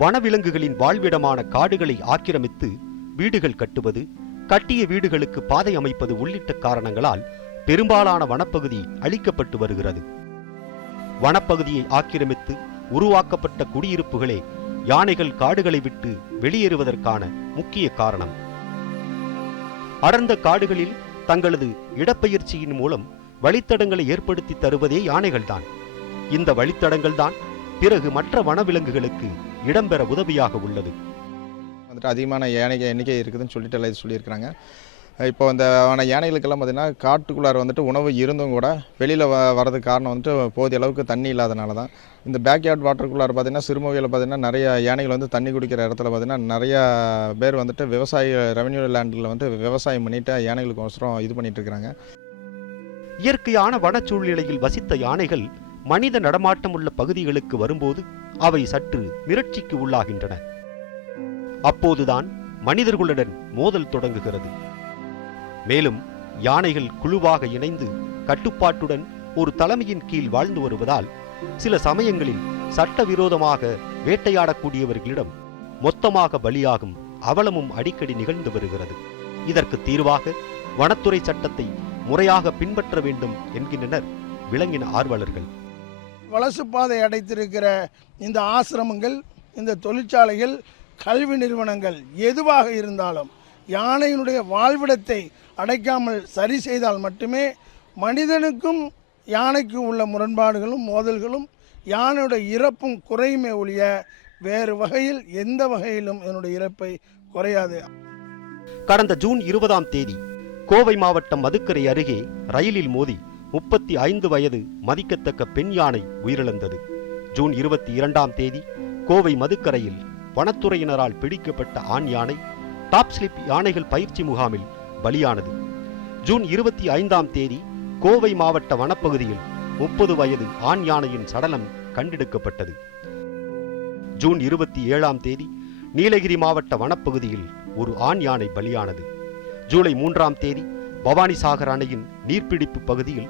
வனவிலங்குகளின் வாழ்விடமான காடுகளை ஆக்கிரமித்து வீடுகள் கட்டுவது, கட்டிய வீடுகளுக்கு பாதை அமைப்பது உள்ளிட்ட காரணங்களால் பெரும்பாலான வனப்பகுதி அழிக்கப்பட்டு வருகிறது. வனப்பகுதியை ஆக்கிரமித்து உருவாக்கப்பட்ட குடியிருப்புகளே யானைகள் காடுகளை விட்டு வெளியேறுவதற்கான முக்கிய காரணம். அடர்ந்த காடுகளில் தங்களது இடப்பெயர்ச்சியின் மூலம் வழித்தடங்களை ஏற்படுத்தி தருவதே யானைகள்தான். இந்த வழித்தடங்கள்தான் பிறகு மற்ற வனவிலங்குகளுக்கு இடம்பெற உதவியாக உள்ளது. அதிகமான யானைகள் எண்ணிக்கை இருக்குதுன்னு சொல்லிட்டு சொல்லியிருக்கிறாங்க. இப்போ இந்த யானைகளுக்கெல்லாம் பார்த்திங்கன்னா காட்டுக்குள்ளார உணவு இருந்தும் கூட வெளியில் வரதுக்கு காரணம் போதிய அளவுக்கு தண்ணி இல்லாதனால தான். இந்த பேக்யார்ட் வாட்டருக்குள்ளார பார்த்திங்கன்னா சிறுமுகையில் பார்த்திங்கன்னா நிறைய யானைகள் தண்ணி குடிக்கிற இடத்துல பார்த்திங்கன்னா நிறையா பேர் விவசாய ரெவன்யூ லேண்டில் விவசாயம் பண்ணிட்டு யானைகளுக்கோசரம் இது பண்ணிட்டு இருக்கிறாங்க. இயற்கையான வனச்சூழ்நிலையில் வசித்த யானைகள் மனித நடமாட்டம் உள்ள பகுதிகளுக்கு வரும்போது அவை சற்று மிரட்சிக்கு உள்ளாகின்றன. அப்போதுதான் மனிதர்களுடன் மோதல் தொடங்குகிறது. மேலும் யானைகள் குழுவாக இணைந்து கட்டுப்பாட்டுடன் ஒரு தலைமையின் கீழ் வாழ்ந்து வருவதால் சில சமயங்களில் சட்டவிரோதமாக வேட்டையாடக்கூடியவர்களிடம் மொத்தமாக பலியாகும் அவலமும் அடிக்கடி நிகழ்ந்து வருகிறது. இதற்கு தீர்வாக வனத்துறை சட்டத்தை முறையாக பின்பற்ற வேண்டும் என்கின்றனர் விலங்கின ஆர்வலர்கள். வலசுப்பாதை அடைத்திருக்கிற இந்த ஆசிரமங்கள், இந்த தொழிற்சாலைகள், கல்வி நிறுவனங்கள் எதுவாக இருந்தாலும் யானையினுடைய வாழ்விடத்தை அடைக்காமல் சரி செய்தால் மட்டுமே மனிதனுக்கும் யானைக்கும் உள்ள முரண்பாடுகளும் மோதல்களும் யானையுடைய இறப்பும் குறையுமே ஒழிய வேறு வகையில் எந்த வகையிலும் இதனுடைய இறப்பை குறையாது. கடந்த ஜூன் 20ஆம் தேதி கோவை மாவட்டம் மதுக்கரை அருகே ரயிலில் மோதி 35 வயது மதிக்கத்தக்க பெண் யானை உயிரிழந்தது. ஜூன் 22ஆம் தேதி கோவை மதுக்கரையில் வனத்துறையினரால் பிடிக்கப்பட்ட ஆண் யானை டாப் ஸ்லிப் யானைகள் பயிற்சி முகாமில் பலியானது. ஜூன் 25ஆம் தேதி கோவை மாவட்ட வனப்பகுதியில் 30 வயது ஆண் யானையின் சடலம் கண்டெடுக்கப்பட்டது. ஜூன் 27ஆம் தேதி நீலகிரி மாவட்ட வனப்பகுதியில் ஒரு ஆண் யானை பலியானது. ஜூலை 3ஆம் தேதி பவானிசாகர் அணையின் நீர்பிடிப்பு பகுதியில்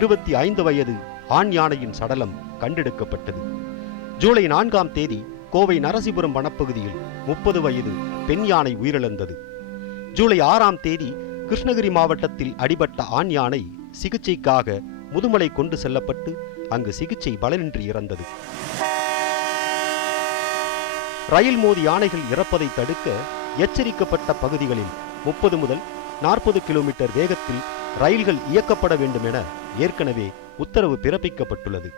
25 வயது ஆண் யானையின் சடலம் கண்டெடுக்கப்பட்டது. ஜூலை 4ஆம் தேதி கோவை நரசிபுரம் வனப்பகுதியில் 30 வயது பெண் யானை உயிரிழந்தது. ஜூலை 6ஆம் தேதி கிருஷ்ணகிரி மாவட்டத்தில் அடிபட்ட ஆண் யானை சிகிச்சைக்காக முதுமலை கொண்டு செல்லப்பட்டு அங்கு சிகிச்சை பலனின்றி இறந்தது. ரயில் மோதி யானைகள் இறப்பதை தடுக்க எச்சரிக்கப்பட்ட பகுதிகளில் 30 முதல் 40 கிலோமீட்டர் வேகத்தில் ரயில்கள் இயக்கப்பட வேண்டும் என ஏற்கனவே உத்தரவு பிறப்பிக்கப்பட்டுள்ளது.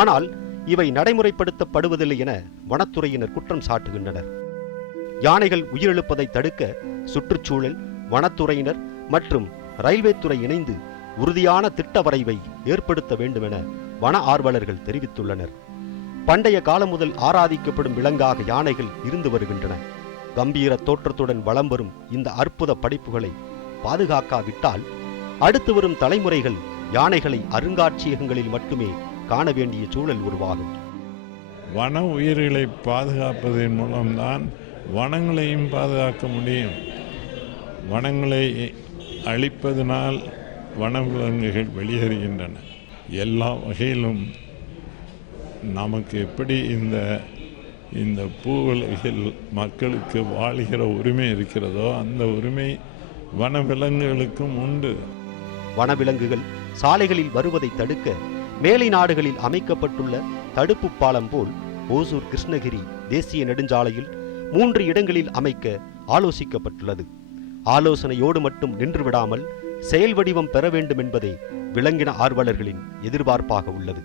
ஆனால் இவை நடைமுறைப்படுத்தப்படுவதில்லை என வனத்துறையினர் குற்றம் சாட்டுகின்றனர். யானைகள் உயிரிழப்பதை தடுக்க சுற்றுச்சூழல், வனத்துறையினர் மற்றும் ரயில்வே துறை இணைந்து உறுதியான திட்ட வரைவை ஏற்படுத்த வேண்டும் என வன ஆர்வலர்கள் தெரிவித்துள்ளனர். பண்டைய காலம் முதல் ஆராதிக்கப்படும் விலங்காக யானைகள் இருந்து வருகின்றன. கம்பீர தோற்றத்துடன் வலம் வரும் இந்த அற்புத படைப்புகளை பாதுகாக்காவிட்டால் அடுத்து வரும் தலைமுறைகள் யானைகளை அருங்காட்சியகங்களில் மட்டுமே காண வேண்டிய சூழல் உருவாகும். வன உயிர்களை பாதுகாப்பதன் மூலம்தான் வனங்களையும் பாதுகாக்க முடியும். வனங்களை அழிப்பதனால் வனவிலங்குகள் வெளியேறுகின்றன. எல்லா வகையிலும் நமக்கு எப்படி இந்த பூவுலகில் மக்களுக்கு வாழ்கிற உரிமை இருக்கிறதோ அந்த உரிமை வனவிலங்குகளுக்கும் உண்டு. வனவிலங்குகள் சாலைகளில் வருவதை தடுக்க மேலை நாடுகளில் அமைக்கப்பட்டுள்ள தடுப்பு பாலம் போல் ஓசூர் கிருஷ்ணகிரி தேசிய நெடுஞ்சாலையில் 3 இடங்களில் அமைக்க ஆலோசிக்கப்பட்டுள்ளது. ஆலோசனையோடு மட்டும் நின்று விடாமல் செயல் வடிவம் பெற வேண்டும் என்பதே விலங்கின ஆர்வலர்களின் எதிர்பார்ப்பாக உள்ளது.